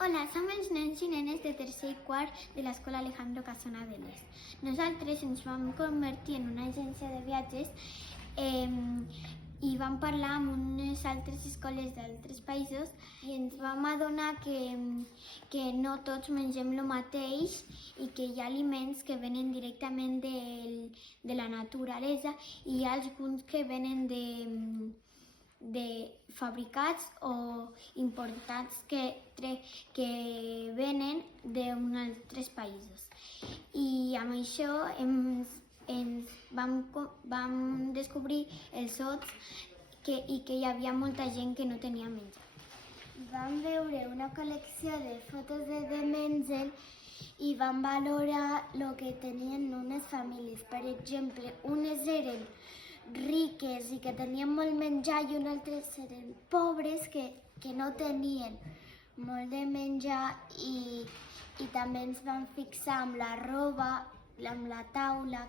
Hola, som els nens i nenes de tercer i quart de l'Escola Alejandro Casona de l'Est. Nosaltres ens vam convertir en una agència de viatges i vam parlar amb unes altres escoles d'altres països i ens vam adonar que no tots mengem el mateix i que hi ha aliments que venen directament de la naturalesa i hi ha alguns que venen de fabricats o importats que venen d'altres països. I amb això ens vam descobrir els sots i que hi havia molta gent que no tenia menjar. Vam veure una col·lecció de fotos de Menzel i vam valorar el que tenien unes famílies. Per exemple, unes eren riques i que tenien molt menjar i unes altres eren pobres que no tenien molt de menjar i també ens vam fixar amb la roba, amb la taula,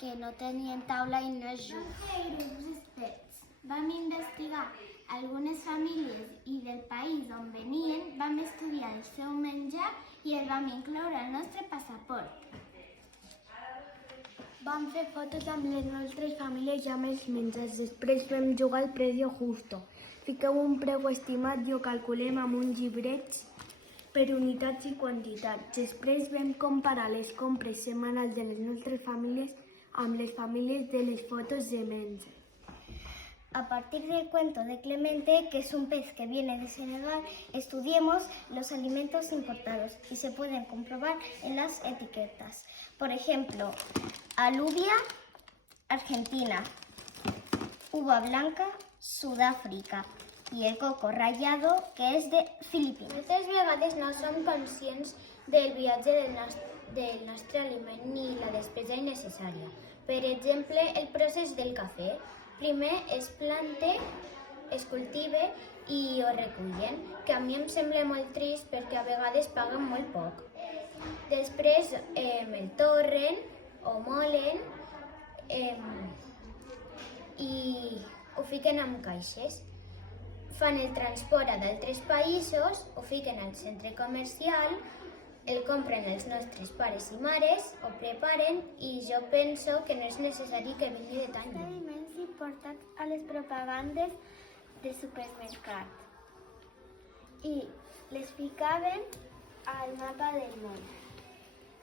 que no tenien taula i no es juga. Vam fer grups experts. Vam investigar algunes famílies i del país on venien, vam estudiar el seu menjar i el vam incloure al nostre passaport. Vam fer fotos amb les nostres famílies i amb els menjars. Després vam jugar al precio justo. Fiqueu un preu estimat i ho calculem amb un llibret per unitats i quantitats. Després vam comparar les compres setmanals de les nostres famílies amb les famílies de les fotos de menjar. A partir del cuento de Clemente, que es un pez que viene de Senegal, estudiemos los alimentos importados y se pueden comprobar en las etiquetas. Por ejemplo, alubia, Argentina, uva blanca, Sudáfrica i el coco rallado, que és de Filipines. Moltes vegades no som conscients del viatge del nostre aliment ni la despesa innecessària. Per exemple, el procés del cafè. Primer es planta, es cultiva i ho recullen, que a mi em sembla molt trist perquè a vegades paguen molt poc. Després el torren o molen i ho fiquen en caixes. Fan el transport a d'altres països, ho fiquen al centre comercial, el compren els nostres pares i mares, ho preparen i jo penso que no és necessari que vingui de tan lluny. Aliments importats a les propagandes de supermercat i les ficaven al mapa del món.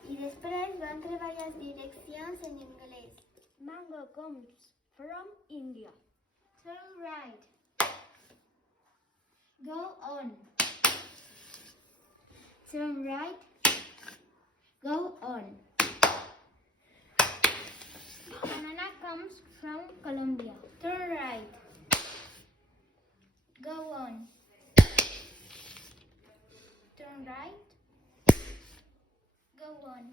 I després van treballar les direccions en anglès. Mango comes from India. Turn right. Go on. Turn right. Go on. Banana comes from Colombia. Turn right. Go on. Turn right. Go on.